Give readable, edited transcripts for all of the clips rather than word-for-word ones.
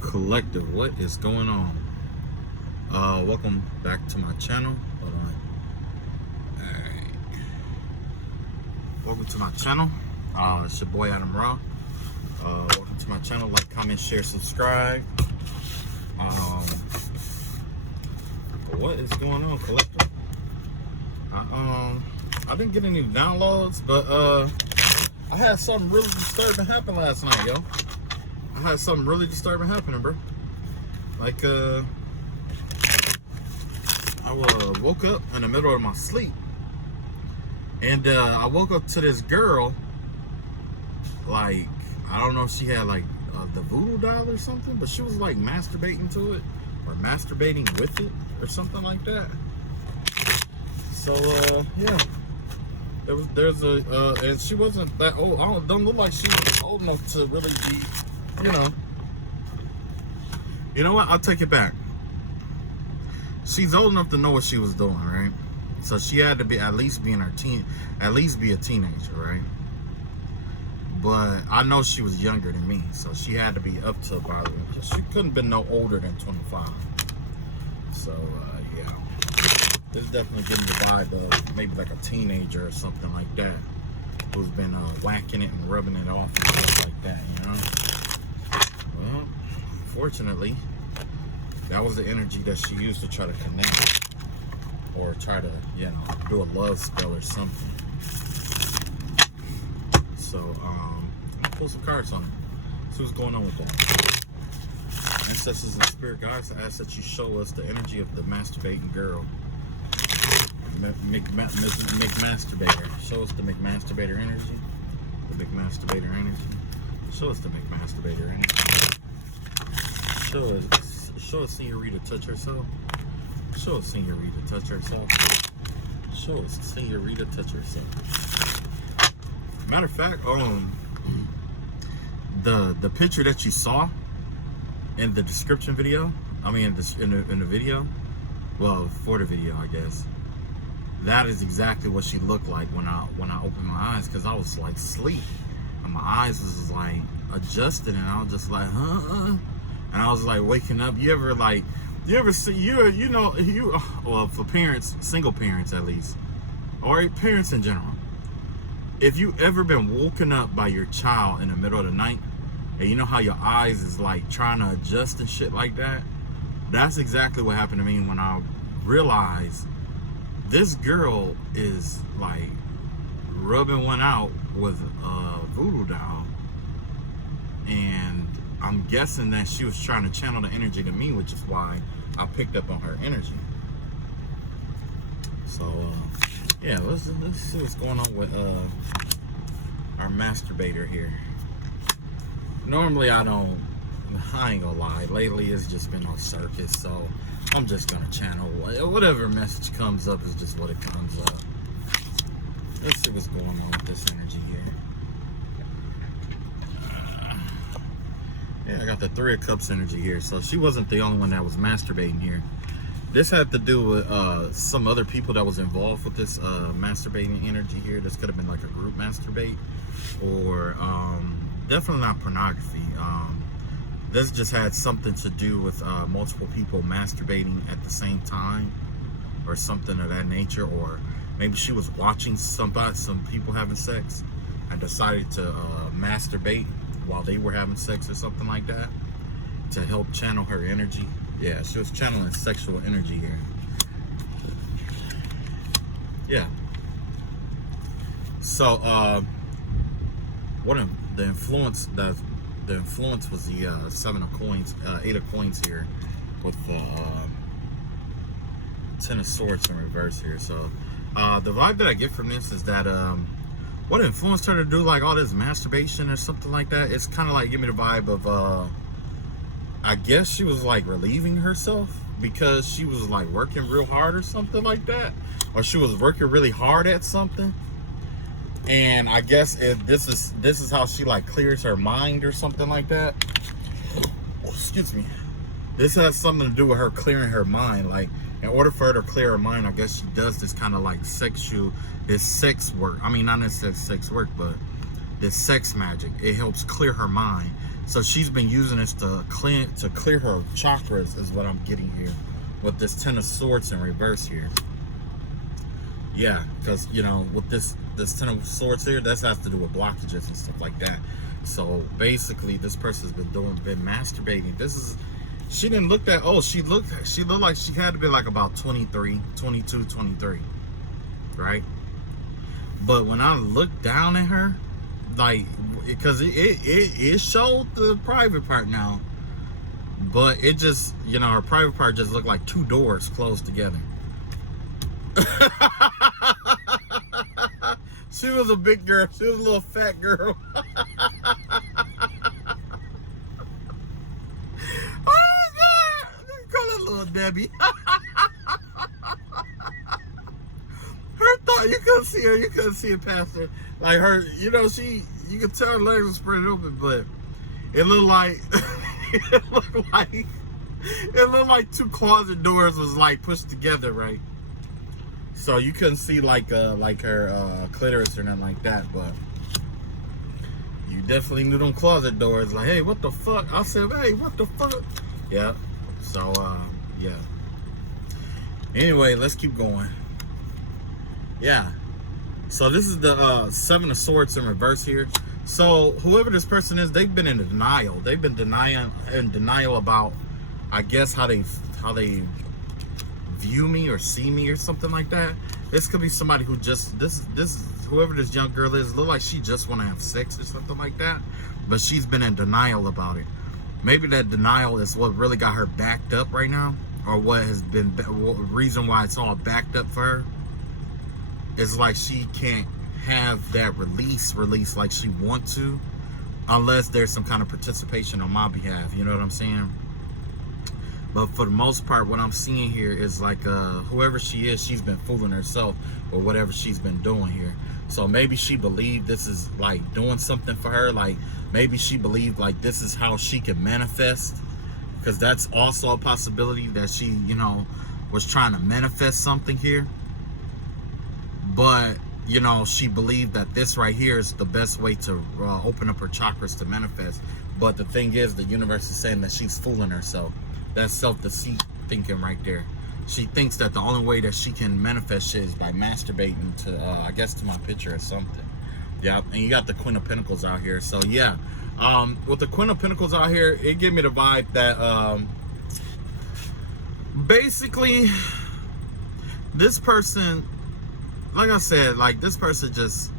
Collective, what is going on? Welcome back to my channel. Hold on. Alright. Welcome to my channel. It's your boy Adam Raw. Welcome to my channel. Like, comment, share, subscribe. What is going on, Collective? I didn't get any downloads, but I had something really disturbing happen last night, yo. I had something really disturbing happening, bro. Like, I woke up in the middle of my sleep, and I woke up to this girl. Like, I don't know if she had like the voodoo doll or something, but she was like masturbating to it, or masturbating with it, or something like that. So yeah, there's a and she wasn't that old. Don't look like she was old enough to really be, you know what? I'll take it back. She's old enough to know what she was doing, right? So she had to be at least be in her at least be a teenager, right? But I know she was younger than me, so she had to be up to about, she couldn't have been no older than 25. So yeah, it's definitely getting the vibe of maybe like a teenager or something like that, who's been whacking it and rubbing it off and stuff like that, you know? Well, fortunately, that was the energy that she used to try to connect, or try to, do a love spell or something. So, I'm gonna pull some cards on it. See what's going on with that. Ancestors and spirit guides, I ask that you show us the energy of the masturbating girl. McMasturbator. Show us the McMasturbator energy. The McMasturbator energy. Show us the McMasturbator energy. Show us Senorita touch herself. Show us Senorita touch herself. Show us Senorita touch herself. Matter of fact, the picture that you saw in the description video, I mean in the video, well, for the video, I guess, that is exactly what she looked like when I opened my eyes, because I was like asleep and my eyes was like adjusted, and I was just like, and I was like waking up. Well, for parents, single parents at least, or parents in general, if you ever been woken up by your child in the middle of the night, and you know how your eyes is like trying to adjust and shit like that, that's exactly what happened to me when I realized this girl is like rubbing one out with a voodoo doll, and I'm guessing that she was trying to channel the energy to me, which is why I picked up on her energy. So yeah, let's see what's going on with our masturbator here. Normally I ain't gonna lie, lately it's just been on circus, so I'm just gonna channel whatever message comes up is just what it comes up. Let's see what's going on with this energy here. Yeah, I got the Three of Cups energy here, so she wasn't the only one that was masturbating here. This had to do with some other people that was involved with this masturbating energy here. This could have been like a group masturbate, or definitely not pornography. This just had something to do with multiple people masturbating at the same time, or something of that nature. Or maybe she was watching some people having sex and decided to masturbate while they were having sex or something like that, to help channel her energy. Yeah, she was channeling sexual energy here. Yeah. So, the influence was the Seven of Coins, Eight of Coins here, with Ten of Swords in reverse here. So, the vibe that I get from this is that what influenced her to do like all this masturbation or something like that? It's kind of like give me the vibe of I guess she was like relieving herself because she was like working real hard or something like that, or she was working really hard at something, and I guess this is how she like clears her mind or something like that. Oh, excuse me. This has something to do with her clearing her mind. Like, in order for her to clear her mind, I guess she does this kind of like sex work. I mean, not necessarily sex work, but this sex magic. It helps clear her mind. So she's been using this to clear her chakras, is what I'm getting here, with this Ten of Swords in reverse here. Yeah, because you know, with this Ten of Swords here, that has to do with blockages and stuff like that. So basically, this person's been masturbating. This is, she didn't look that old. She looked like she had to be like about 23, 22, 23, right? But when I looked down at her, like, because it showed the private part now, but it just, you know, her private part just looked like two doors closed together. She was a big girl. She was a little fat girl. Oh God! Call her Little Debbie. Her thought, you couldn't see her. You couldn't see it past her. Like her, you know, you could tell her legs were spread open, but it looked like it looked like two closet doors was like pushed together, right? So you couldn't see like her clitoris or nothing like that, but you definitely knew them closet doors. Like, hey, what the fuck? I said, hey, what the fuck? Yeah. So yeah. Anyway, let's keep going. Yeah. So this is the Seven of Swords in reverse here. So whoever this person is, they've been in denial. They've been in denial about, I guess, how they view me or see me or something like that. This could be somebody who just whoever this young girl is, look like she just want to have sex or something like that, but she's been in denial about it. Maybe that denial is what really got her backed up right now, or what has been reason why it's all backed up for her. It's like she can't have that release like she want to, unless there's some kind of participation on my behalf. You know what I'm saying? But for the most part, what I'm seeing here is like whoever she is, she's been fooling herself or whatever she's been doing here. So maybe she believed this is like doing something for her. Like maybe she believed like this is how she can manifest, because that's also a possibility that she, you know, was trying to manifest something here. But, you know, she believed that this right here is the best way to open up her chakras to manifest. But the thing is, the universe is saying that she's fooling herself. That's self-deceit thinking right there. She thinks that the only way that she can manifest shit is by masturbating to, I guess, to my picture or something. Yeah, and you got the Queen of Pentacles out here. So, yeah. With the Queen of Pentacles out here, it gave me the vibe that, basically, this person, like I said, like this person just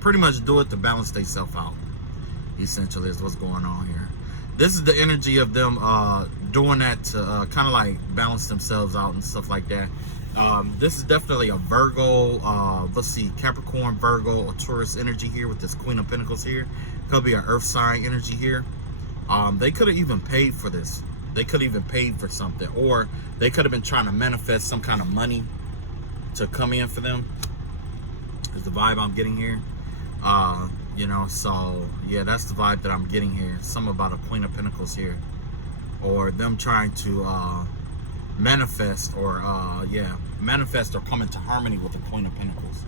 pretty much do it to balance themselves out. Essentially is what's going on here. This is the energy of them doing that to kind of like balance themselves out and stuff like that. This is definitely a Virgo, let's see, Capricorn, Virgo, or Taurus energy here with this Queen of Pentacles here. Could be an earth sign energy here. They could have even paid for this. They could have even paid for something, or they could have been trying to manifest some kind of money to come in for them, is the vibe I'm getting here. You know, so yeah, that's the vibe that I'm getting here. Something about a Queen of Pentacles here, or them trying to manifest, or manifest or come into harmony with the Queen of Pentacles.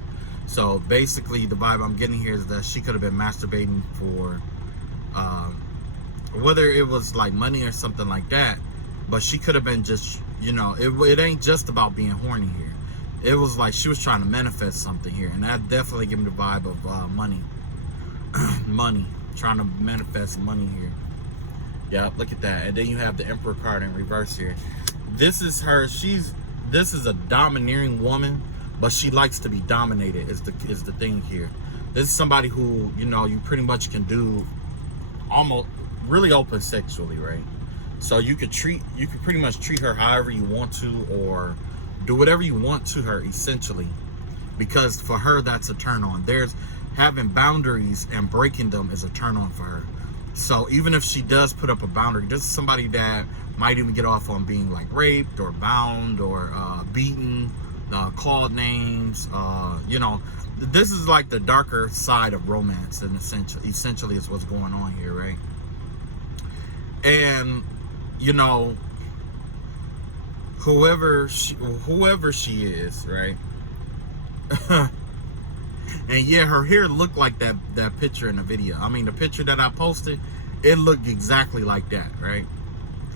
So basically the vibe I'm getting here is that she could have been masturbating for whether it was like money or something like that, but she could have been just, you know, it ain't just about being horny here. It was like she was trying to manifest something here, and that definitely gave me the vibe of money. Money, trying to manifest money here. Yeah, look at that. And then you have the Emperor card in reverse here. This is her. This is a domineering woman, but she likes to be dominated, is the thing here. This is somebody who, you know, you pretty much can do almost really open sexually, right? So you could pretty much treat her however you want to, or do whatever you want to her, essentially, because for her that's a turn on. There's having boundaries and breaking them is a turn on for her. So even if she does put up a boundary, this is somebody that might even get off on being like raped or bound or beaten, called names. You know, this is like the darker side of romance, and essentially is what's going on here, right? And you know, whoever she is, right? And yeah, her hair looked like that picture in the video. I mean, the picture that I posted, It looked exactly like that, right?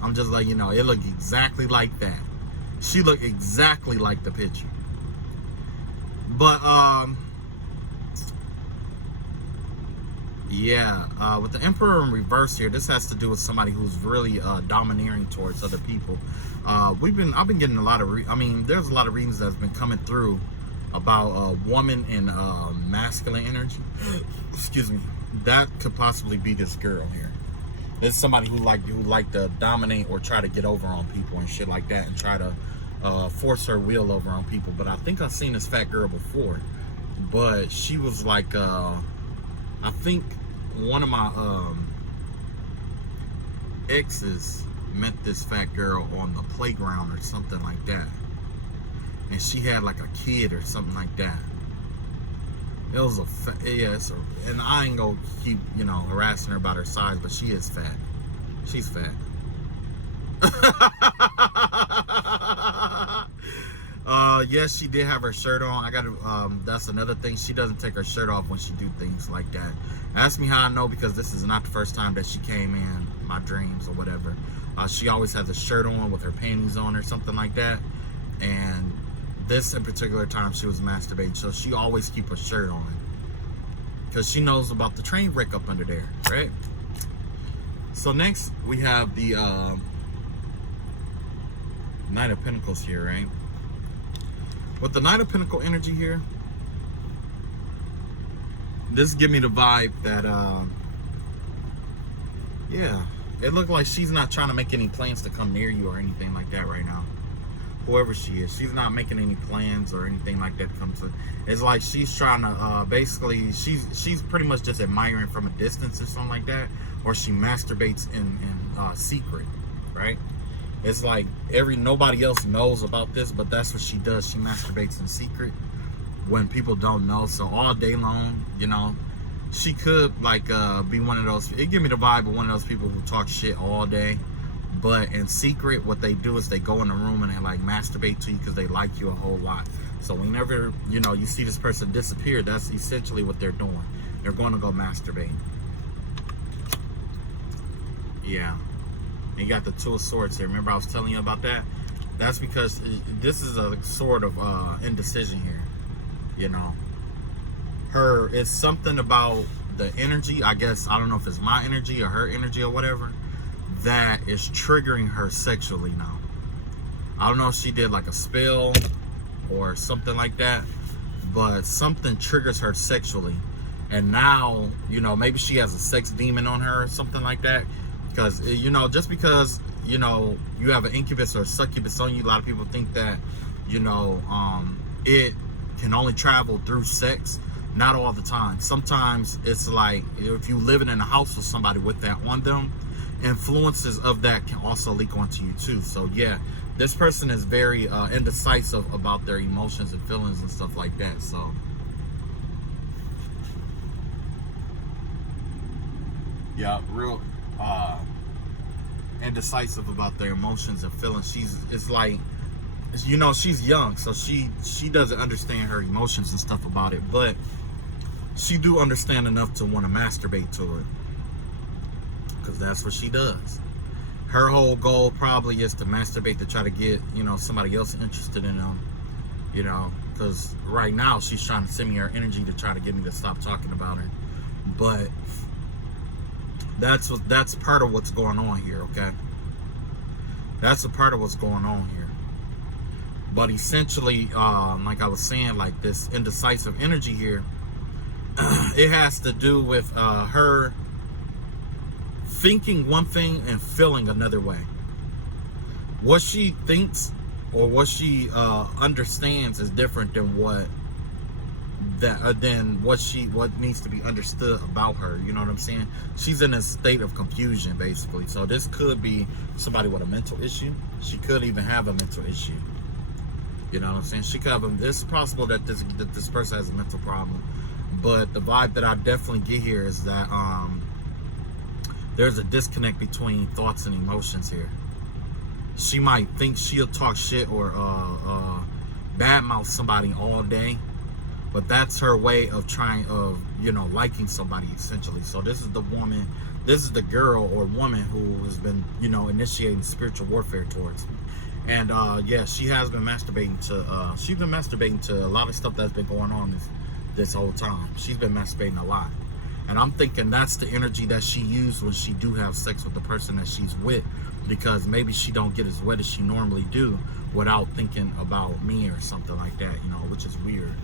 I'm just letting you know, it looked exactly like that. She looked exactly like the picture. But yeah, with the Emperor in reverse here, this has to do with somebody who's really domineering towards other people. I've been getting a lot of there's a lot of readings that's been coming through about a woman in masculine energy. Excuse me. That could possibly be this girl here. It's somebody who like to dominate or try to get over on people and shit like that, and try to force her will over on people. But I think I've seen this fat girl before, but she was like I think one of my exes met this fat girl on the playground or something like that, and she had like a kid or something like that. It was and I ain't gonna keep harassing her about her size, but she is fat. She's fat. Yes, she did have her shirt on. That's another thing. She doesn't take her shirt off when she do things like that. Ask me how I know, because this is not the first time that she came in my dreams or whatever. She always has a shirt on with her panties on or something like that. And this in particular time, she was masturbating, so she always keep her shirt on, because she knows about the train wreck up under there, right? So next we have the Knight of Pentacles here, right? With the Knight of Pentacle energy here, this give me the vibe that yeah, it looked like she's not trying to make any plans to come near you or anything like that right now. Whoever she is, she's not making any plans or anything like that. It's like she's trying to basically she's pretty much just admiring from a distance or something like that, or she masturbates in secret, right? It's like nobody else knows about this, but that's what she does. She masturbates in secret when people don't know. So all day long, she could like be one of those. It give me the vibe of one of those people who talk shit all day, but in secret, what they do is they go in the room and they like masturbate to you because they like you a whole lot. So whenever you see this person disappear, that's essentially what they're doing. They're going to go masturbate. Yeah. And you got the Two of Swords here. Remember I was telling you about that? That's because this is a sort of indecision here. It's something about the energy. I guess, I don't know if it's my energy or her energy or whatever, that is triggering her sexually now. I don't know if she did like a spell or something like that, but something triggers her sexually. And now, maybe she has a sex demon on her or something like that. Because, just because, you have an incubus or succubus on you, a lot of people think that, it can only travel through sex. Not all the time. Sometimes it's like if you living in a house with somebody with that on them, influences of that can also leak onto you too. So yeah, this person is very indecisive about their emotions and feelings and stuff like that. So yeah, real indecisive about their emotions and feelings. She's young, so she doesn't understand her emotions and stuff about it, but she do understand enough to want to masturbate to it, because that's what she does. Her whole goal probably is to masturbate to try to get somebody else interested in them, because right now she's trying to send me her energy to try to get me to stop talking about her. But that's part of what's going on here, okay? That's a part of what's going on here. But essentially, like I was saying, like this indecisive energy here, it has to do with her thinking one thing and feeling another way. What she thinks or what she understands is different than what needs to be understood about her. You know what I'm saying? She's in a state of confusion, basically. So this could be somebody with a mental issue. She could even have a mental issue. You know what I'm saying? She could have it's possible that this person has a mental problem. But the vibe that I definitely get here is that there's a disconnect between thoughts and emotions here. She might think she'll talk shit or badmouth somebody all day, but that's her way of liking somebody, essentially. So this is the woman This is the girl or woman who has been, you know, initiating spiritual warfare towards me. And yeah, she has been masturbating to a lot of stuff that's been going on this whole time. She's been masturbating a lot. And I'm thinking that's the energy that she used when she do have sex with the person that she's with, because maybe she don't get as wet as she normally do without thinking about me or something like that, you know, which is weird.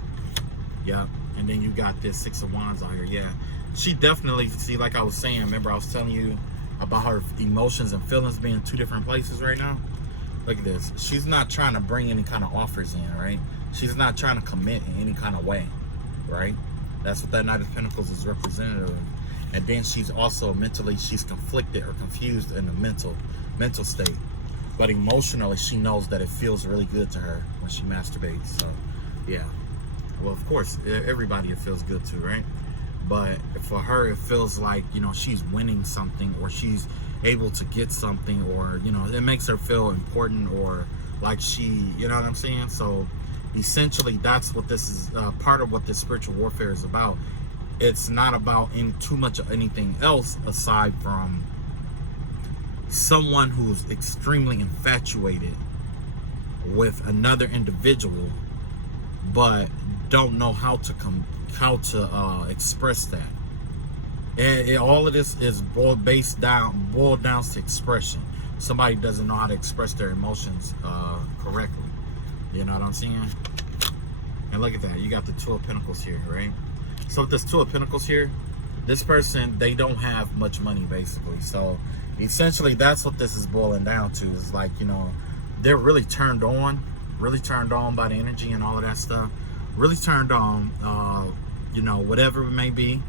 Yeah. And then you got this Six of Wands out here. Yeah, she definitely, see, like I was saying, remember I was telling you about her emotions and feelings being in two different places right now? Look at this. She's not trying to bring any kind of offers in, right? She's not trying to commit in any kind of way, right? That's what that Knight of Pentacles is representative of. And then she's also mentally, she's conflicted or confused in the mental state. But emotionally, she knows that it feels really good to her when she masturbates. So, yeah. Well, of course, everybody it feels good to, right? But for her, it feels like, you know, she's winning something, or she's able to get something, or, you know, it makes her feel important, or like she, you know what I'm saying? So essentially, that's what this is, part of what this spiritual warfare is about. It's not about too much of anything else aside from someone who's extremely infatuated with another individual, but don't know how to express that. And all of this is boiled down to expression. Somebody doesn't know how to express their emotions correctly. You know what I'm saying? And look at that. You got the Two of Pentacles here, right? So with this Two of Pentacles here, this person, they don't have much money, basically. So essentially, that's what this is boiling down to. Is like, you know, they're really turned on by the energy and all of that stuff. Really turned on, you know, whatever it may be.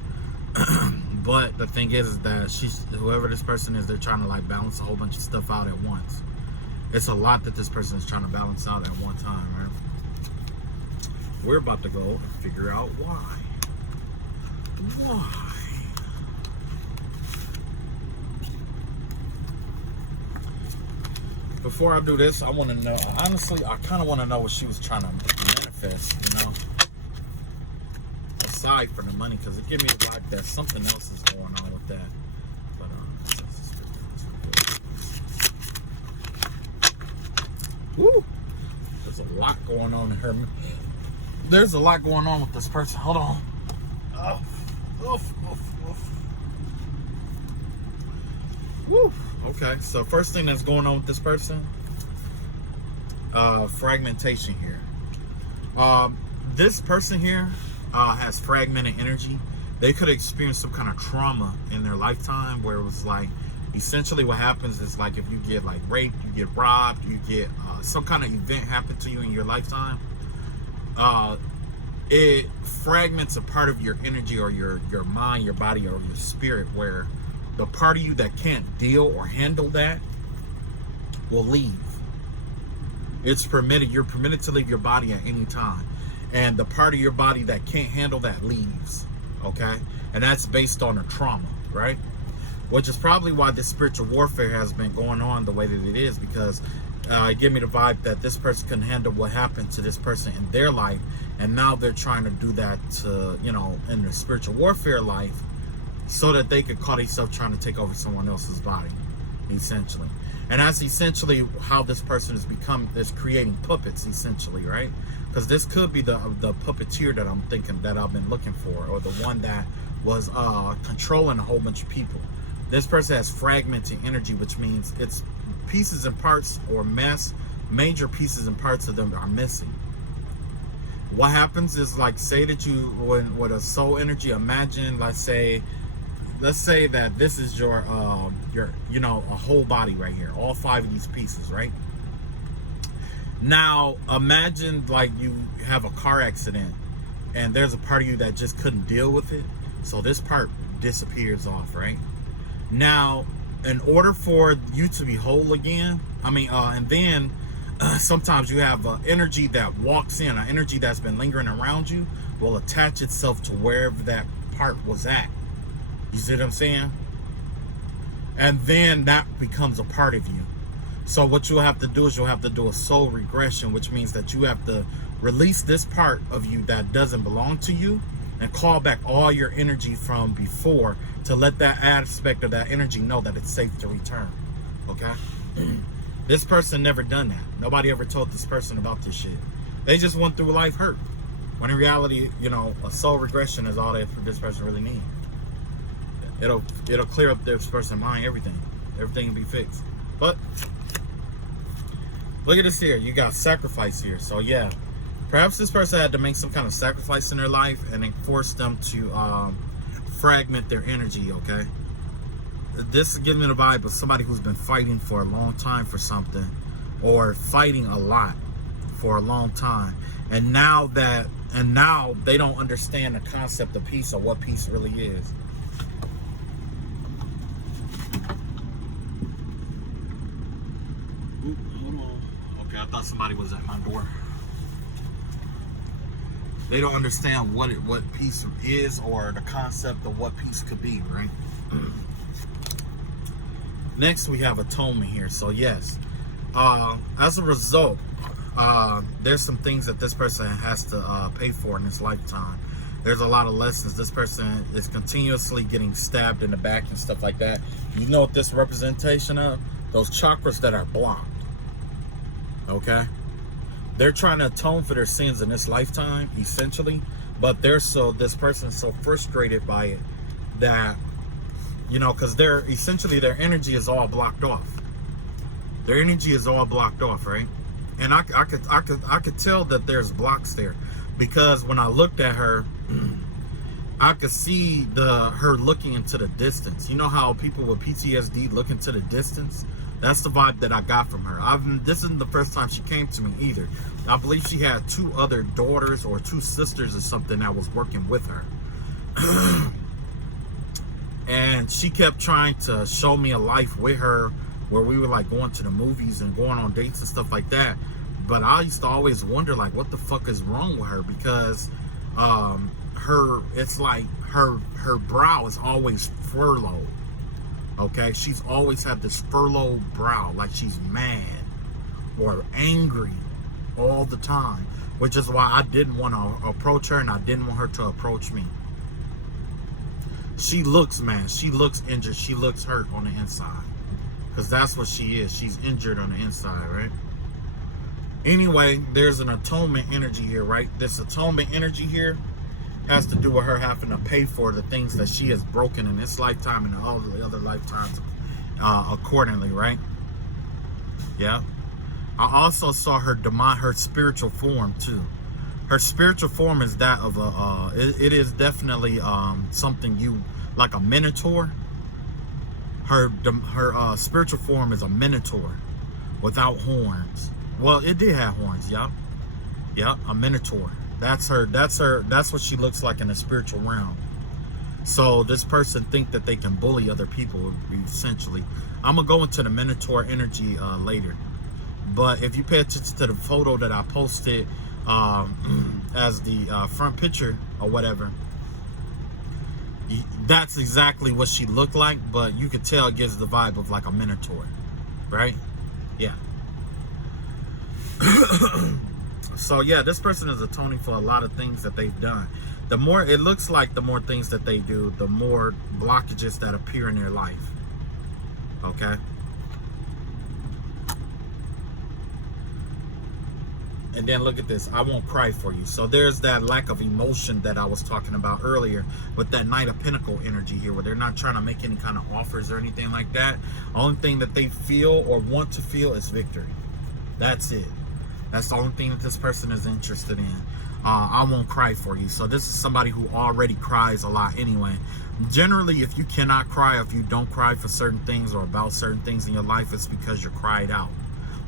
But the thing is that whoever this person is, they're trying to like balance a whole bunch of stuff out at once. It's a lot that this person is trying to balance out at one time, right? We're about to go and figure out why. Why? Before I do this, I want to know, honestly, I kind of want to know what she was trying to manifest, you know? Aside from the money, because it gives me the vibe that something else is going on with that. But, woo! There's a lot going on in her. There's a lot going on with this person. Hold on. Woo! Okay, so first thing that's going on with this person, fragmentation here. This person here has fragmented energy. They could experience some kind of trauma in their lifetime where it was like, essentially what happens is like if you get like raped, you get robbed, you get some kind of event happen to you in your lifetime, it fragments a part of your energy or your mind, your body, or your spirit, where the part of you that can't deal or handle that will leave. It's permitted. You're permitted to leave your body at any time. And the part of your body that can't handle that leaves. Okay? And that's based on a trauma, right? Which is probably why this spiritual warfare has been going on the way that it is, because it gave me the vibe that this person couldn't handle what happened to this person in their life. And now they're trying to do that to, you know, in their spiritual warfare life, so that they could call themselves trying to take over someone else's body, essentially. And that's essentially how this person is creating puppets, essentially, right? Because this could be the puppeteer that I'm thinking that I've been looking for, or the one that was controlling a whole bunch of people. This person has fragmented energy, which means it's pieces and parts, or major pieces and parts of them are missing. What happens is, like, say that you, with a soul energy, imagine, let's say that this is your you know, a whole body right here, all 5 of these pieces, right? Now imagine like you have a car accident and there's a part of you that just couldn't deal with it, so this part disappears off, right? Now, in order for you to be whole again, and then sometimes you have energy that walks in, an energy that's been lingering around you will attach itself to wherever that part was at. You see what I'm saying? And then that becomes a part of you. So what you'll have to do is you'll have to do a soul regression, which means that you have to release this part of you that doesn't belong to you, and call back all your energy from before to let that aspect of that energy know that it's safe to return. Okay? This person never done that. Nobody ever told this person about this shit. They just went through life hurt. When in reality, you know, a soul regression is all that this person really needs. It'll clear up this person's mind, everything. Everything will be fixed. But look at this here. You got sacrifice here. So yeah, perhaps this person had to make some kind of sacrifice in their life, and it forced them to fragment their energy. Okay, this is giving me the vibe of somebody who's been fighting for a long time for something, or fighting a lot for a long time, and now they don't understand the concept of peace or what peace really is. I thought somebody was at my door. They don't understand what peace is, or the concept of what peace could be, right? Next, we have atonement here. So yes, as a result, there's some things that this person has to pay for in this lifetime. There's a lot of lessons. This person is continuously getting stabbed in the back and stuff like that. You know what this representation of? Those chakras that are blocked. Okay, they're trying to atone for their sins in this lifetime, essentially, but this person's so frustrated by it that, you know, because their energy is all blocked off. Their energy is all blocked off, right? And I could tell that there's blocks there, because when I looked at her, I could see her looking into the distance. You know how people with PTSD look into the distance? That's the vibe that I got from her. This isn't the first time she came to me either. I believe she had 2 other daughters or 2 sisters or something that was working with her. And she kept trying to show me a life with her where we were like going to the movies and going on dates and stuff like that. But I used to always wonder, like, what the fuck is wrong with her? Because it's like her brow is always furrowed. Okay, she's always had this furrowed brow, like she's mad or angry all the time, which is why I didn't want to approach her, and I didn't want her to approach me. She looks mad, she looks injured, she looks hurt on the inside, because that's what she is. She's injured on the inside, right? Anyway, there's an atonement energy here, right? This atonement energy here has to do with her having to pay for the things that she has broken in this lifetime and all the other lifetimes accordingly, right? Yeah. I also saw her her spiritual form too. Her spiritual form is that of it is definitely something like a minotaur. Her spiritual form is a minotaur without horns. Well, it did have horns, yeah. Yeah, a minotaur. That's what she looks like in the spiritual realm. So this person think that they can bully other people, essentially. I'm gonna go into the Minotaur energy later. But if you pay attention to the photo that I posted as the front picture or whatever, that's exactly what she looked like, but you could tell it gives the vibe of like a Minotaur, right? Yeah. So yeah, this person is atoning for a lot of things that they've done. The more it looks like, the more things that they do, the more blockages that appear in their life. Okay. And then look at this. I won't cry for you. So there's that lack of emotion that I was talking about earlier with that Knight of Pentacle energy here, where they're not trying to make any kind of offers or anything like that. Only thing that they feel or want to feel is victory. That's it. That's the only thing that this person is interested in. I won't cry for you. So this is somebody who already cries a lot anyway. Generally, if you cannot cry, if you don't cry for certain things or about certain things in your life, it's because you're cried out.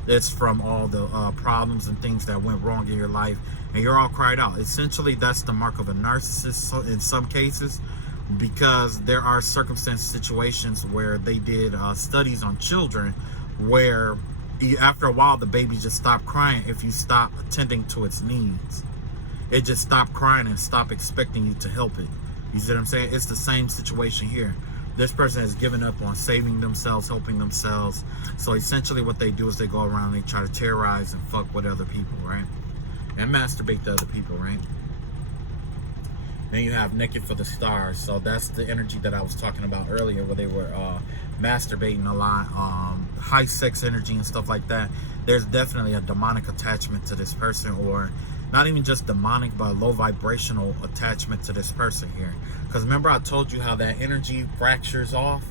It's from all the problems and things that went wrong in your life, and you're all cried out. Essentially, that's the mark of a narcissist in some cases, because there are situations where they did studies on children where after a while the baby just stopped crying if you stop attending to its needs. It just stopped crying and stopped expecting you to help it. You see what I'm saying? It's the same situation here. This person has given up on saving themselves, helping themselves. So essentially what they do is they go around and they try to terrorize and fuck with other people, right? And masturbate to other people, right? Then you have naked for the stars. So that's the energy that I was talking about earlier, where they were masturbating a lot, high sex energy and stuff like that. There's definitely a demonic attachment to this person, or not even just demonic, but low vibrational attachment to this person here. Because remember I told you how that energy fractures off,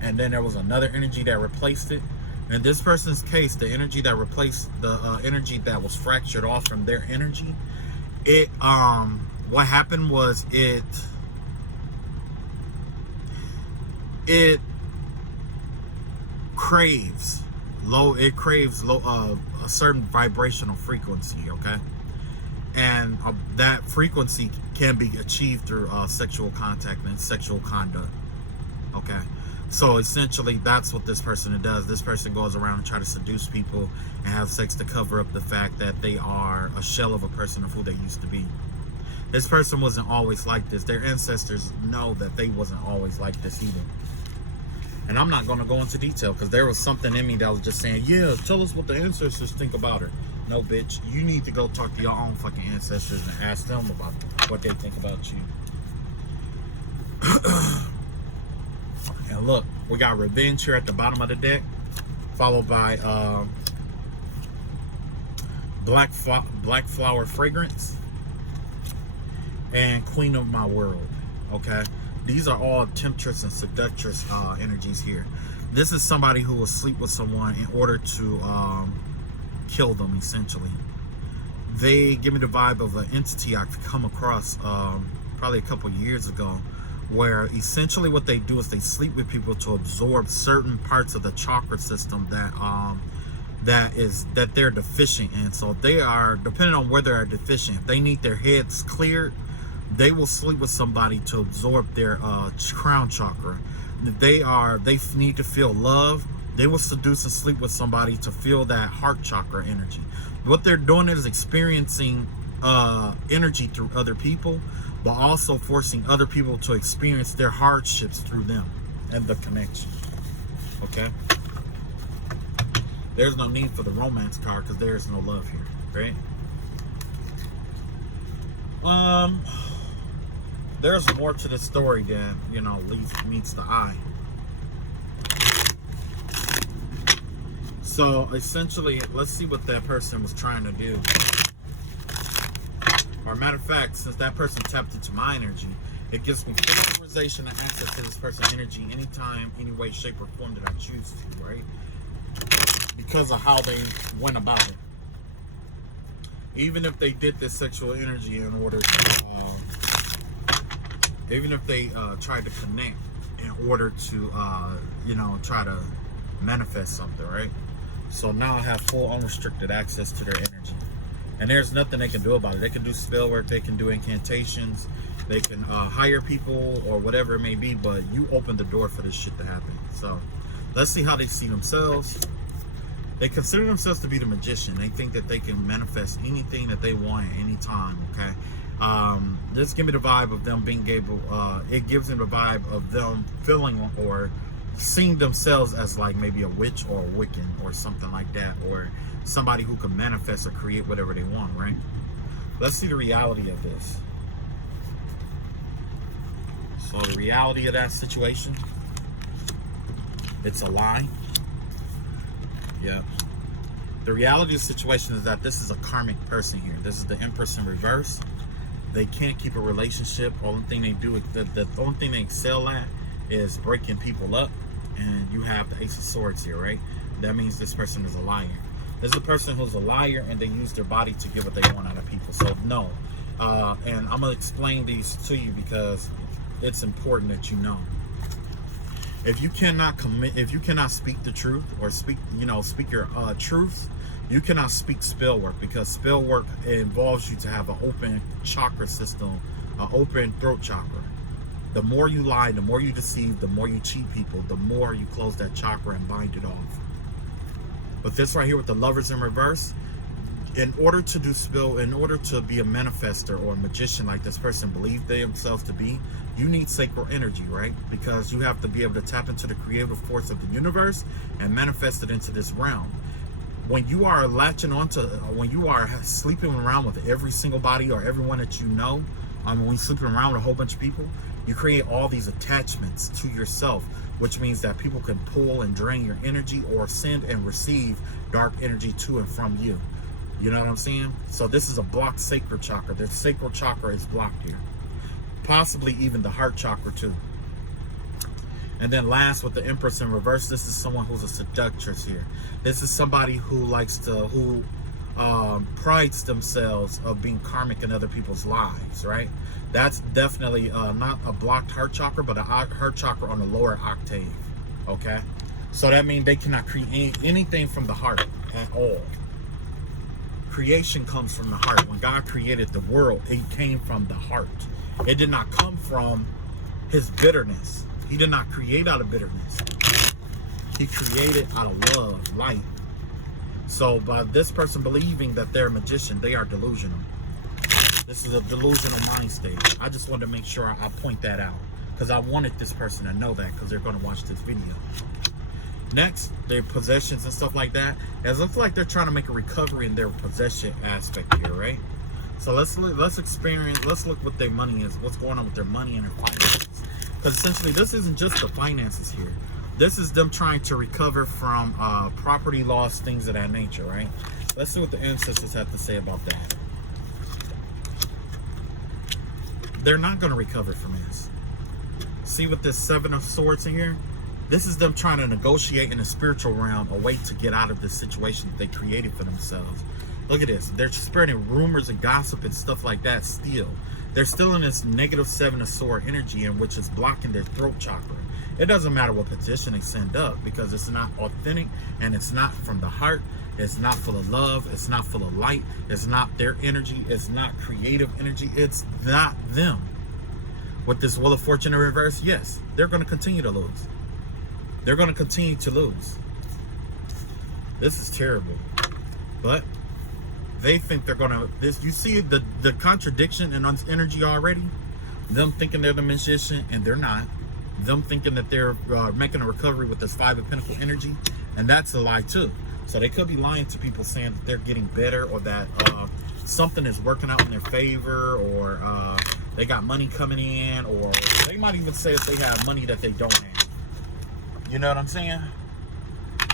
and then there was another energy that replaced it. In this person's case, the energy that replaced the energy that was fractured off from their energy, it what happened was it craves low a certain vibrational frequency, okay? And that frequency can be achieved through sexual contact and sexual conduct, okay? So essentially that's what this person does. This person goes around and try to seduce people and have sex to cover up the fact that they are a shell of a person of who they used to be. This person wasn't always like this. Their ancestors know that they wasn't always like this either. And I'm not going to go into detail because there was something in me that was just saying, yeah, tell us what the ancestors think about her. No, bitch. You need to go talk to your own fucking ancestors and ask them about what they think about you. And look, we got revenge here at the bottom of the deck, followed by black flower fragrance and queen of my world. Okay, these are all temptress and seductress energies here. This is somebody who will sleep with someone in order to kill them, essentially. They give me the vibe of an entity I've come across probably a couple years ago, where essentially what they do is they sleep with people to absorb certain parts of the chakra system that they're deficient in. So they are, depending on where they're deficient, if they need their heads cleared, they will sleep with somebody to absorb their crown chakra. If they need to feel love, they will seduce and sleep with somebody to feel that heart chakra energy. What they're doing is experiencing energy through other people, but also forcing other people to experience their hardships through them and the connection. Okay? There's no need for the romance card because there's no love here, right? There's more to the story than, meets the eye. So essentially, let's see what that person was trying to do. Or matter of fact, since that person tapped into my energy, it gives me full authorization and access to this person's energy anytime, any way, shape, or form that I choose to, right? Because of how they went about it. Even if they did this sexual energy in order to, even if they tried to connect in order to, try to manifest something, right? So now I have full unrestricted access to their energy. And there's nothing they can do about it. They can do spell work, they can do incantations, they can hire people or whatever it may be, but you open the door for this shit to happen. So let's see how they see themselves. They consider themselves to be the magician. They think that they can manifest anything that they want at any time, okay? This gives me the vibe of them being able, it gives them the vibe of them feeling or seeing themselves as like maybe a witch or a Wiccan or something like that, or somebody who can manifest or create whatever they want, right? Let's see the reality of this. So the reality of that situation, it's a lie. Yeah. The reality of the situation is that this is a karmic person here. This is the Empress in reverse. They can't keep a relationship. The only thing they do, the only thing they excel at is breaking people up. And you have the Ace of Swords here, right? That means this person is a liar. This is a person who's a liar and they use their body to get what they want out of people. So no. And I'm going to explain these to you because it's important that you know. If you cannot speak the truth or speak your truths, you cannot speak spell work, because spell work involves you to have an open chakra system, an open throat chakra. The more you lie, the more you deceive, the more you cheat people, the more you close that chakra and bind it off. But this right here with the Lovers in reverse, in order to do spell, in order to be a manifester or a magician like this person believes they themselves to be, you need sacral energy, right? Because you have to be able to tap into the creative force of the universe and manifest it into this realm. When you are latching onto, when you are sleeping around with every single body or everyone that you know, When you're sleeping around with a whole bunch of people, you create all these attachments to yourself, which means that people can pull and drain your energy or send and receive dark energy to and from you. You know what I'm saying? So this is a blocked sacral chakra. The sacral chakra is blocked here. Possibly even the heart chakra too. And then last, with the Empress in reverse, this is someone who's a seductress here. This is somebody who prides themselves of being karmic in other people's lives, right? That's definitely not a blocked heart chakra, but a heart chakra on a lower octave, okay? So that means they cannot create anything from the heart at all. Creation comes from the heart. When God created the world, it came from the heart. It did not come from his bitterness. He did not create out of bitterness. He created out of love, light. So by this person believing that they're a magician, they are delusional. This is a delusional mind state. I just wanted to make sure I point that out, because I wanted this person to know that, because they're going to watch this video. Next, their possessions and stuff like that. It looks like they're trying to make a recovery in their possession aspect here, right? So let's look what their money is. What's going on with their money and their finances? Because essentially, this isn't just the finances here. This is them trying to recover from property loss, things of that nature, right? Let's see what the ancestors have to say about that. They're not going to recover from this. See with this Seven of Swords in here? This is them trying to negotiate in the spiritual realm a way to get out of this situation that they created for themselves. Look at this. They're spreading rumors and gossip and stuff like that still. They're still in this negative Seven of Swords energy, in which is blocking their throat chakra. It doesn't matter what petition they send up, because it's not authentic and it's not from the heart. It's not full of love. It's not full of light. It's not their energy. It's not creative energy. It's not them. With this Wheel of Fortune in reverse, yes, they're going to continue to lose. They're going to continue to lose. This is terrible. But they think they're going to... You see the contradiction in energy already? Them thinking they're the magician, and they're not. Them thinking that they're making a recovery with this Five of Pentacles energy, and that's a lie too. So they could be lying to people, saying that they're getting better, or that something is working out in their favor, or they got money coming in, or they might even say that they have money that they don't have. You know what I'm saying?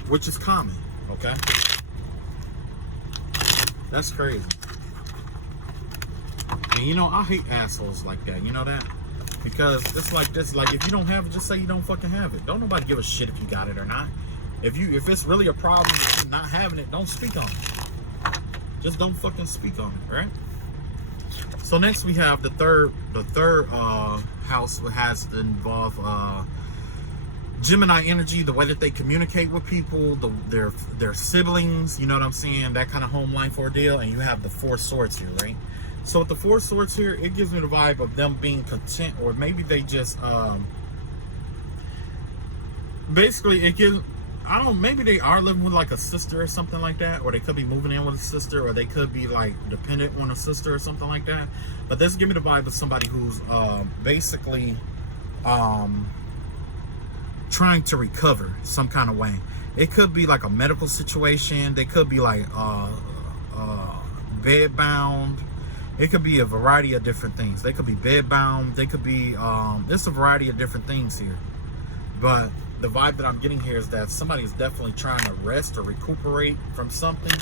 Which is common, okay? That's crazy. And you know, I hate assholes like that. You know that? Because it's like this, like, if you don't have it, just say you don't fucking have it. Don't nobody give a shit if you got it or not. If it's really a problem with you not having it, don't speak on it. Just don't fucking speak on it, right? So next we have the third house has to involve Gemini energy, the way that they communicate with people, their siblings, you know what I'm saying, that kind of home life ordeal. And you have the Four Swords here, right? So with the Four Swords here, it gives me the vibe of them being content, or maybe they just basically it gives, I don't know, maybe they are living with like a sister or something like that, or they could be moving in with a sister, or they could be like dependent on a sister or something like that. But this give me the vibe of somebody who's basically trying to recover some kind of way. It could be like a medical situation. They could be like bed bound. It could be a variety of different things. They could be bed bound. They could be there's a variety of different things here. But the vibe that I'm getting here is that somebody is definitely trying to rest or recuperate from something.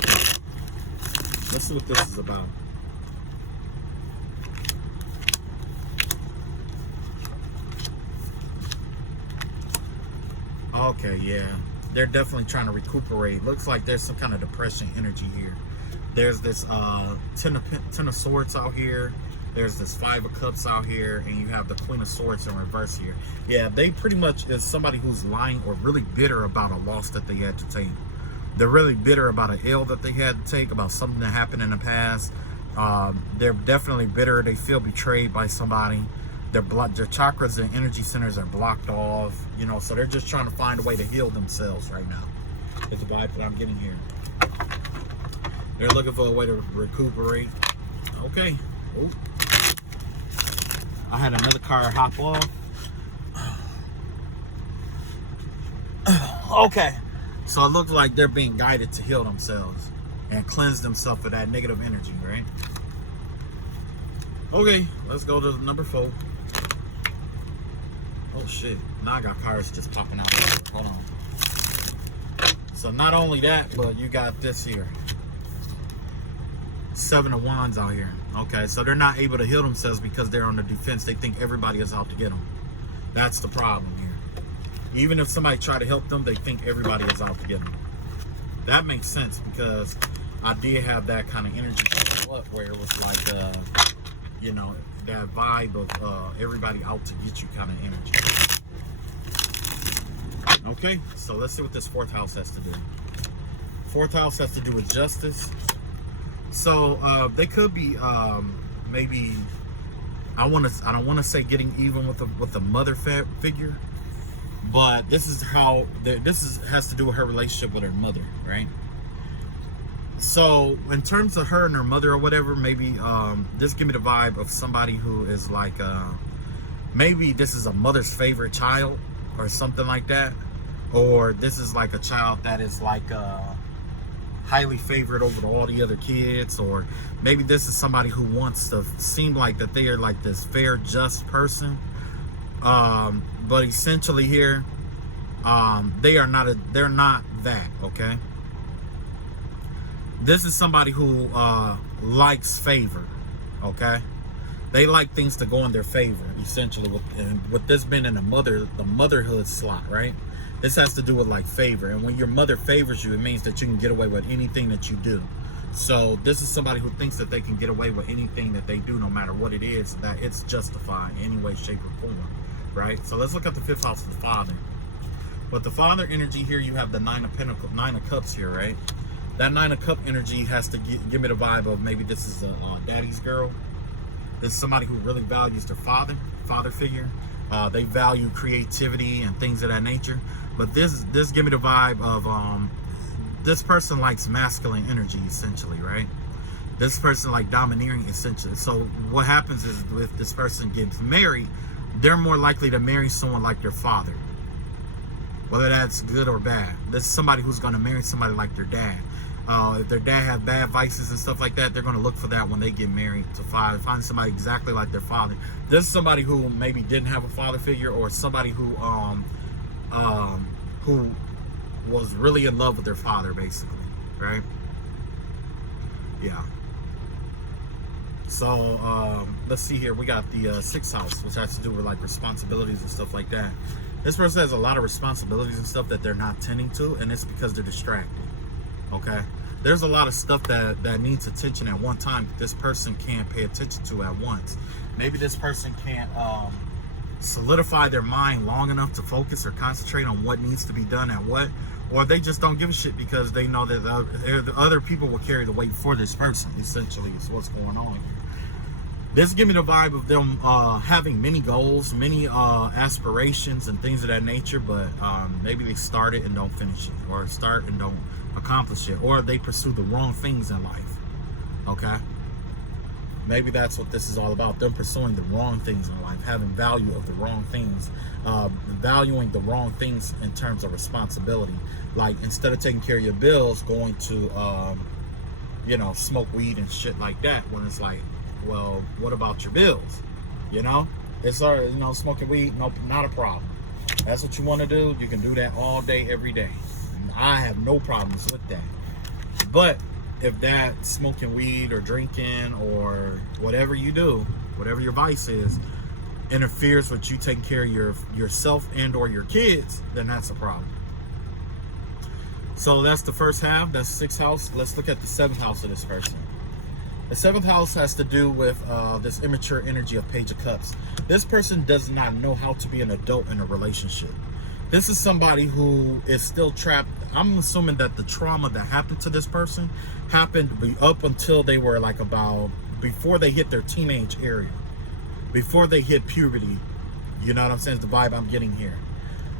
Let's see what this is about. Okay, yeah. They're definitely trying to recuperate. Looks like there's some kind of depression energy here. There's this ten of Swords out here. There's this Five of Cups out here. And you have the Queen of Swords in reverse here. Yeah, they pretty much is somebody who's lying or really bitter about a loss that they had to take. They're really bitter about an ill that they had to take, about something that happened in the past. They're definitely bitter. They feel betrayed by somebody. Their chakras and energy centers are blocked off. You know, so they're just trying to find a way to heal themselves right now. Is the vibe that I'm getting here. They're looking for a way to recuperate. Okay. Ooh. I had another car hop off. Okay. So it looks like they're being guided to heal themselves and cleanse themselves of that negative energy, right? Okay, let's go to number 4. Oh shit, now I got cards just popping out. Hold on. So not only that, but you got this here. 7 of Wands out here. Okay, so they're not able to heal themselves because they're on the defense. They think everybody is out to get them. That's the problem here. Even if somebody try to help them, they think everybody is out to get them. That makes sense because I did have that kind of energy up where it was like, you know, that vibe of everybody out to get you kind of energy. Okay, so let's see what this 4th house has to do. 4th house has to do with justice. So they could be maybe I don't want to say getting even with the mother figure, but this is how has to do with her relationship with her mother, right? So in terms of her and her mother or whatever, maybe this give me the vibe of somebody who is like maybe this is a mother's favorite child or something like that, or this is like a child that is like highly favored over all the other kids, or maybe this is somebody who wants to seem like that they are like this fair, just person, but essentially here they're not that. Okay, this is somebody who likes favor. Okay, they like things to go in their favor, essentially, with this being in the motherhood slot, right? This has to do with like favor, and when your mother favors you, it means that you can get away with anything that you do. So this is somebody who thinks that they can get away with anything that they do, no matter what it is, that it's justified in any way, shape, or form, right? So let's look at the 5th house of the father. With the father energy here, you have the 9 of Pentacles, 9 of Cups here, right? That 9 of Cup energy has to give me the vibe of maybe this is a daddy's girl. This is somebody who really values their father figure. They value creativity and things of that nature. But this give me the vibe of this person likes masculine energy, essentially, right? This person like domineering, essentially. So what happens is if this person gets married, they're more likely to marry someone like their father, whether that's good or bad. This is somebody who's going to marry somebody like their dad. If their dad have bad vices and stuff like that, they're going to look for that when they get married, to find somebody exactly like their father. This is somebody who maybe didn't have a father figure, or somebody who was really in love with their father, basically, right? Yeah. So let's see here. We got the 6th house, which has to do with like responsibilities and stuff like that. This person has a lot of responsibilities and stuff that they're not tending to, and it's because they're distracted. Okay, there's a lot of stuff that needs attention at one time that this person can't pay attention to at once. Maybe this person can't solidify their mind long enough to focus or concentrate on what needs to be done at what, or they just don't give a shit because they know that the other people will carry the weight for this person, essentially, is what's going on here. This give me the vibe of them having many goals, many aspirations and things of that nature, but maybe they start it and don't finish it, or start and don't accomplish it, or they pursue the wrong things in life. Okay, maybe that's what this is all about, them pursuing the wrong things in life, having value of the wrong things, valuing the wrong things in terms of responsibility. Like, instead of taking care of your bills, going to you know, smoke weed and shit like that, when it's like, well, what about your bills? You know, it's all, you know, smoking weed, no, not a problem. That's what you want to do, you can do that all day, every day. I have no problems with that. But if that smoking weed or drinking or whatever you do, whatever your vice is, interferes with you taking care of yourself and or your kids, then that's a problem. So that's the first half. That's 6th house. Let's look at the 7th house of this person. The 7th house has to do with this immature energy of Page of Cups. This person does not know how to be an adult in a relationship. This is somebody who is still trapped. I'm assuming that the trauma that happened to this person happened up until they were like about, before they hit their teenage area, before they hit puberty. You know what I'm saying? It's the vibe I'm getting here.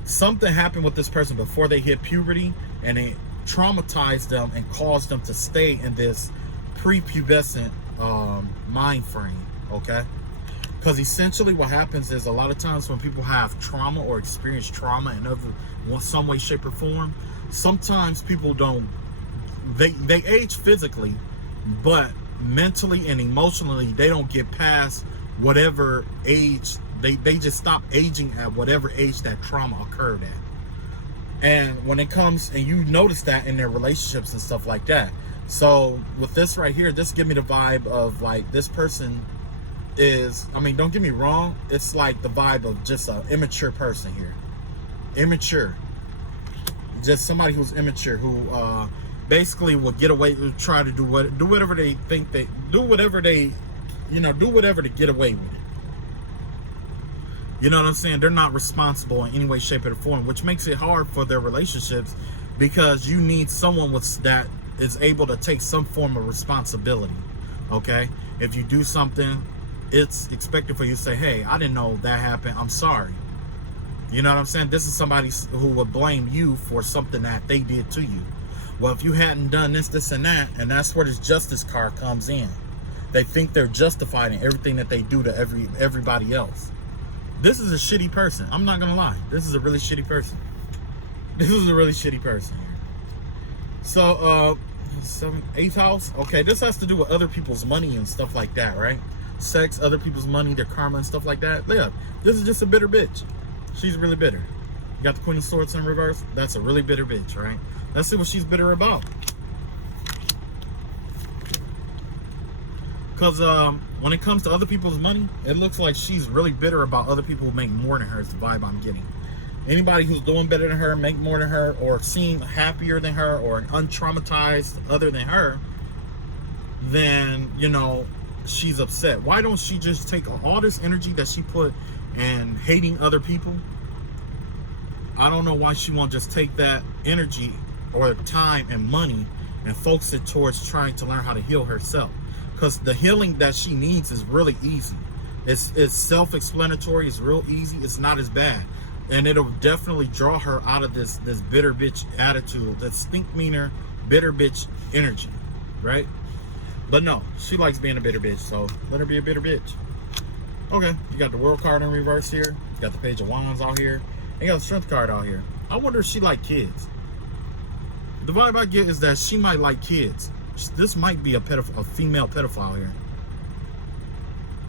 Something happened with this person before they hit puberty, and it traumatized them and caused them to stay in this prepubescent mind frame. Okay, because essentially what happens is, a lot of times when people have trauma or experience trauma in some way, shape, or form, sometimes people don't, they age physically, but mentally and emotionally, they don't get past whatever age. They just stop aging at whatever age that trauma occurred at. And when it comes, and you notice that in their relationships and stuff like that. So with this right here, this give me the vibe of like, this person is, I mean, don't get me wrong, it's like the vibe of just an immature person here. Immature. Just somebody who's immature, who basically will get away, try to do whatever they think they do, whatever they, do whatever to get away with it. You know what I'm saying? They're not responsible in any way, shape, or form, which makes it hard for their relationships, because you need someone that is able to take some form of responsibility. Okay? If you do something, it's expected for you to say, hey, I didn't know that happened. I'm sorry. You know what I'm saying? This is somebody who would blame you for something that they did to you. Well, if you hadn't done this, and that, and that's where this justice card comes in. They think they're justified in everything that they do to everybody else. This is a shitty person. I'm not gonna lie. This is a really shitty person. This is a really shitty person here. So, 8th house. Okay, this has to do with other people's money and stuff like that, right? Sex, other people's money, their karma and stuff like that. Yeah, this is just a bitter bitch. She's really bitter. You got the Queen of Swords in reverse. That's a really bitter bitch, right? Let's see what she's bitter about. Because when it comes to other people's money, it looks like she's really bitter about other people who make more than her, is the vibe I'm getting. Anybody who's doing better than her, make more than her, or seem happier than her, or untraumatized other than her, then, she's upset. Why don't she just take all this energy that she put in hating other people? I don't know why she won't just take that energy or time and money and focus it towards trying to learn how to heal herself. Because the healing that she needs is really easy. It's self-explanatory. It's real easy. It's not as bad. And it'll definitely draw her out of this bitter bitch attitude, that stink meaner, bitter bitch energy, right? But no, she likes being a bitter bitch, so let her be a bitter bitch. Okay, you got the World card in reverse here. You got the Page of Wands out here. And you got the Strength card out here. I wonder if she like kids. The vibe I get is that she might like kids. This might be a female pedophile here.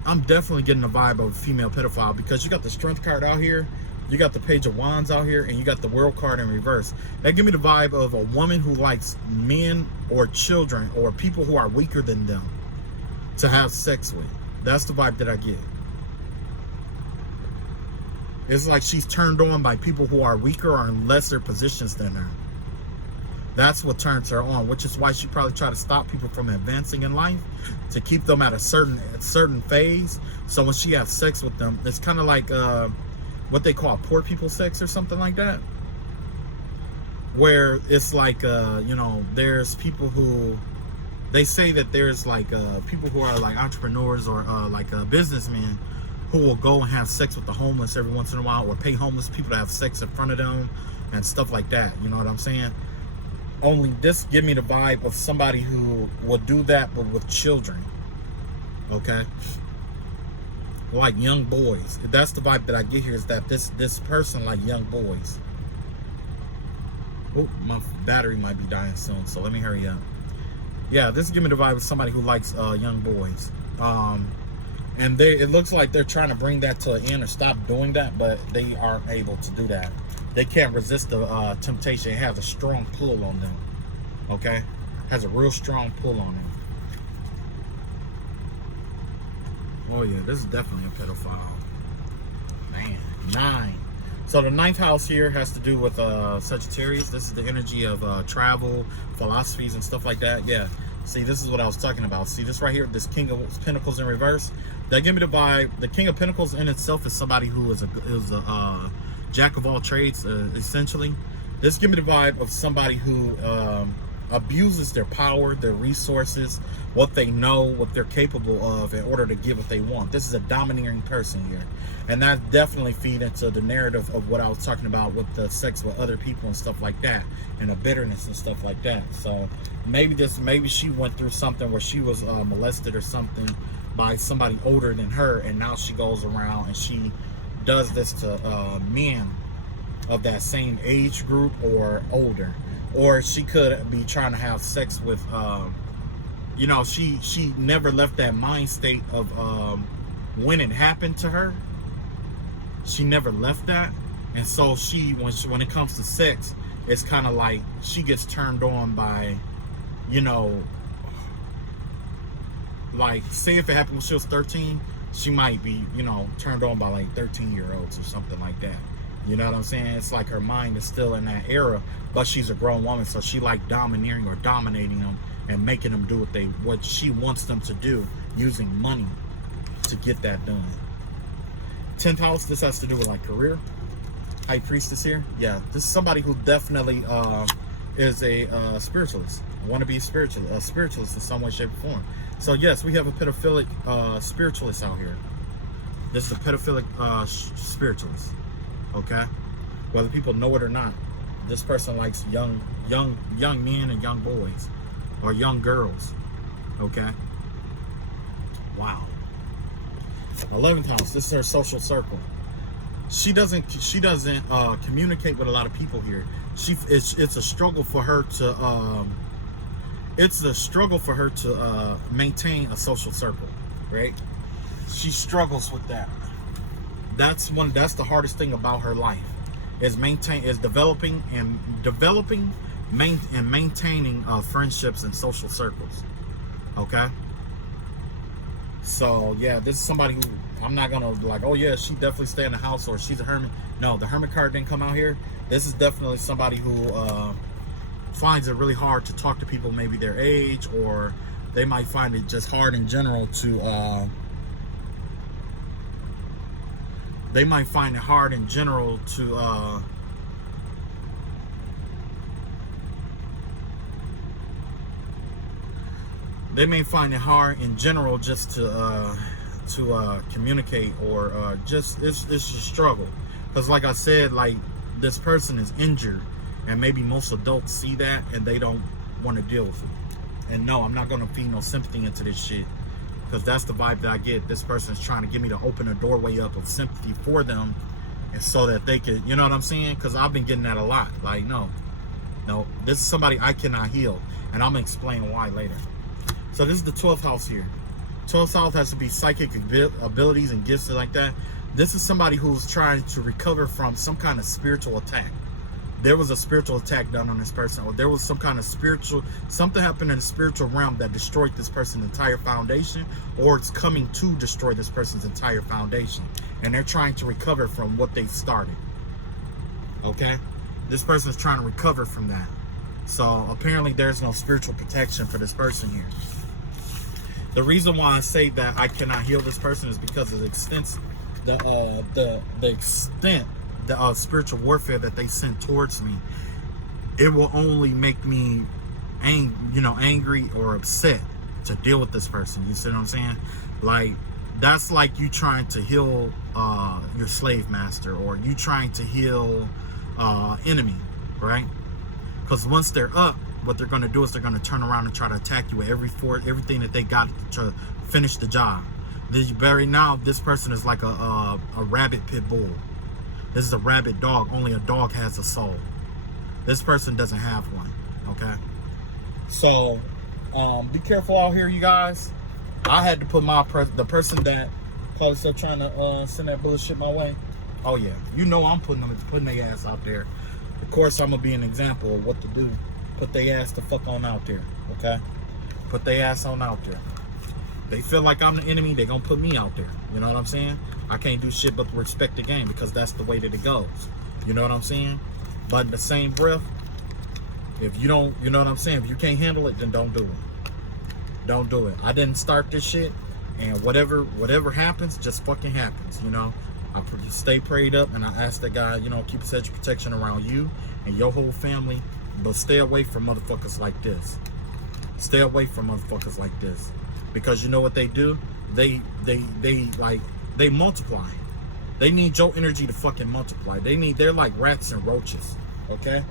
I'm definitely getting the vibe of a female pedophile, because you got the Strength card out here, you got the Page of Wands out here, and you got the World card in reverse. That give me the vibe of a woman who likes men or children or people who are weaker than them to have sex with. That's the vibe that I get. It's like she's turned on by people who are weaker or in lesser positions than her. That's what turns her on, which is why she probably try to stop people from advancing in life, to keep them at a certain phase. So when she has sex with them, it's kind of like what they call poor people sex or something like that, where it's like there's people who, they say that there's like people who are like entrepreneurs or businessmen who will go and have sex with the homeless every once in a while, or pay homeless people to have sex in front of them and stuff like that. You know what I'm saying? Only this give me the vibe of somebody who will do that, but with children. Okay? Like young boys. That's the vibe that I get here, is that this person like young boys. Oh, my battery might be dying soon, so let me hurry up. Yeah, this give me the vibe of somebody who likes young boys. And it looks like they're trying to bring that to an end or stop doing that, but they aren't able to do that. They can't resist the temptation. It has a strong pull on them. Okay? Has a real strong pull on them. Oh yeah, this is definitely a pedophile. Man, 9. So the 9th house here has to do with Sagittarius. This is the energy of travel, philosophies, and stuff like that. Yeah. See, this is what I was talking about. See, this right here, this King of Pentacles in reverse. That give me the vibe. The King of Pentacles in itself is somebody who is a jack of all trades, essentially. This give me the vibe of somebody who abuses their power, their resources, what they know, what they're capable of in order to get what they want. This is a domineering person here. And that definitely feed into the narrative of what I was talking about with the sex with other people and stuff like that, and the bitterness and stuff like that. So maybe she went through something where she was molested or something by somebody older than her, and now she goes around and she does this to men of that same age group or older. Or she could be trying to have sex with you know, she never left that mind state of when it happened to her. She never left that. And so when it comes to sex, it's kind of like she gets turned on by, you know, like, say if it happened when she was 13, she might be, you know, turned on by like 13-year-olds or something like that. You know what I'm saying? It's like her mind is still in that era, but she's a grown woman, so she like domineering or dominating them and making them do what she wants them to do, using money to get that done. 10th house, this has to do with like career. High priestess here. Yeah, this is somebody who definitely is a spiritualist. Want to be a spiritualist in some way, shape, or form. So yes, we have a pedophilic spiritualist out here. This is a pedophilic spiritualist. Okay, whether people know it or not, this person likes young men and young boys or young girls. Okay. Wow. 11th house. This is her social circle. She doesn't communicate with a lot of people here. It's a struggle for her to maintain a social circle, right? She struggles with that. That's the hardest thing about her life, is developing and maintaining friendships and social circles. Okay. So yeah, this is somebody who, I'm not gonna be like, oh yeah, she definitely stay in the house or she's a hermit. No, the hermit card didn't come out here. This is definitely somebody who finds it really hard to talk to people maybe their age, or they might find it just hard in general to they may find it hard in general to just to communicate, or just it's a struggle, because like I said, like, this person is injured, and maybe most adults see that and they don't want to deal with it. And no, I'm not going to feed no sympathy into this shit, because that's the vibe that I get. This person's trying to get me to open a doorway up of sympathy for them, and so that they could, you know what I'm saying? Because I've been getting that a lot. Like, no, this is somebody I cannot heal, and I'm gonna explain why later. So this is the 12th house here. 12th house has to be psychic abilities and gifts like that. This is somebody who's trying to recover from some kind of spiritual attack. There was a spiritual attack done on this person, or there was some kind of something happened in the spiritual realm that destroyed this person's entire foundation, or it's coming to destroy this person's entire foundation, and they're trying to recover from what they started. Okay, this person is trying to recover from that. So apparently there's no spiritual protection for this person here. The reason why I say that I cannot heal this person is because of the extent of spiritual warfare that they send towards me. It will only make me angry or upset to deal with this person. You see what I'm saying? Like, that's like you trying to heal your slave master, or you trying to heal enemy, right? Because once they're up, what they're going to do is they're going to turn around and try to attack you with everything that they got to finish the job. Right now, this person is like a rabid pit bull. This is a rabid dog. Only a dog has a soul. This person doesn't have one. Okay. So, be careful out here, you guys. I had to put the person that probably still trying to send that bullshit my way. Oh yeah, you know I'm putting their ass out there. Of course, I'm gonna be an example of what to do. Put their ass the fuck on out there. Okay. Put their ass on out there. They feel like I'm the enemy, they gonna put me out there. You know what I'm saying? I can't do shit but respect the game, because that's the way that it goes. You know what I'm saying? But in the same breath, if you don't, you know what I'm saying? If you can't handle it, then don't do it. Don't do it. I didn't start this shit, and whatever happens, just fucking happens, you know? I stay prayed up, and I ask that God, you know, keep a hedge of protection around you and your whole family, but stay away from motherfuckers like this. Stay away from motherfuckers like this. Because you know what they do? They multiply. They need your energy to fucking multiply. They're like rats and roaches. Okay?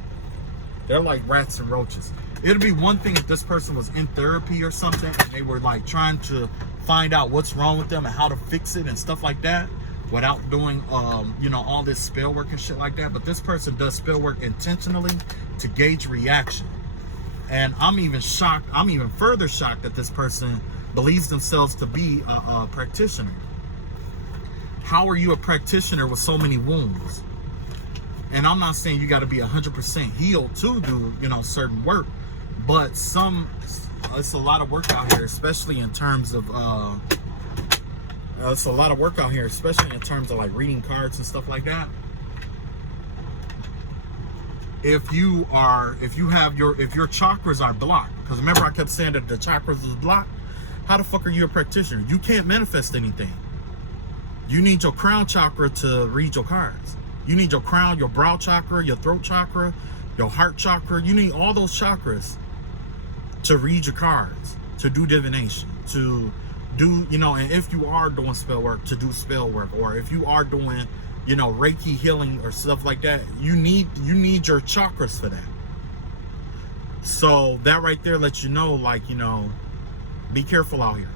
They're like rats and roaches. It'd be one thing if this person was in therapy or something, and they were like trying to find out what's wrong with them and how to fix it and stuff like that, without doing you know, all this spell work and shit like that. But this person does spell work intentionally to gauge reaction. And I'm even shocked, I'm even further shocked that this person believes themselves to be a practitioner. How are you a practitioner with so many wounds? And I'm not saying you got to be 100% healed to do, you know, certain work, but it's a lot of work out here, especially in terms of it's a lot of work out here, especially in terms of like reading cards and stuff like that. If your chakras are blocked, because remember I kept saying that the chakras was blocked. How the fuck are you a practitioner? You can't manifest anything. You need your crown chakra to read your cards. You need your crown, your brow chakra, your throat chakra, your heart chakra. You need all those chakras to read your cards, to do divination, to do, you know, and if you are doing spell work, to do spell work, or if you are doing, you know, Reiki healing or stuff like that, you need your chakras for that. So that right there lets you know, like, you know, be careful out here.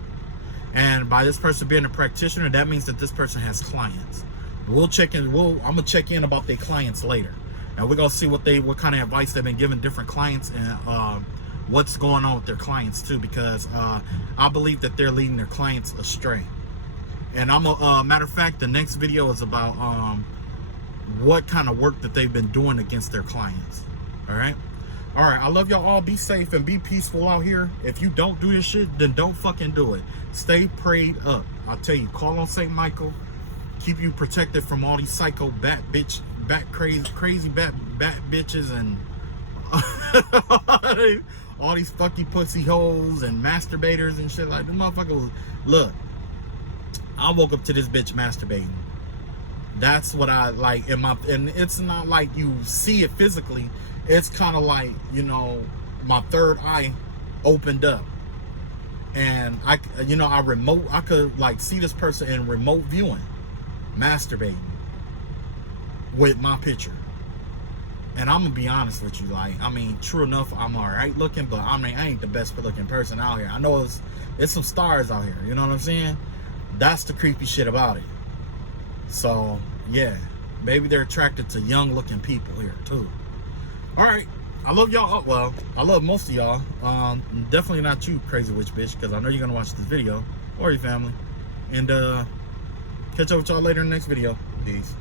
And by this person being a practitioner, that means that this person has clients. We'll check in. I'm gonna check in about their clients later, and we're gonna see what kind of advice they've been giving different clients, and what's going on with their clients too, because I believe that they're leading their clients astray. And matter of fact, the next video is about what kind of work that they've been doing against their clients. All right. I love y'all all. Be safe and be peaceful out here. If you don't do this shit, then don't fucking do it. Stay prayed up. I'll tell you, call on St. Michael. Keep you protected from all these psycho crazy bat bitches and all these fucky pussy holes and masturbators and shit like that. Motherfuckers, look, I woke up to this bitch masturbating. That's what I like and it's not like you see it physically. It's kind of like, you know, my third eye opened up, and I could like see this person in remote viewing, masturbating with my picture. And I'm gonna be honest with you, like, I mean, true enough, I'm all right looking, but I mean, I ain't the best looking person out here. I know it's some stars out here, you know what I'm saying? That's the creepy shit about it. So yeah, maybe they're attracted to young looking people here too. All right, I love y'all. Oh, well, I love most of y'all. Definitely not you, crazy witch bitch, because I know you're gonna watch this video, or your family. And catch up with y'all later in the next video. Peace.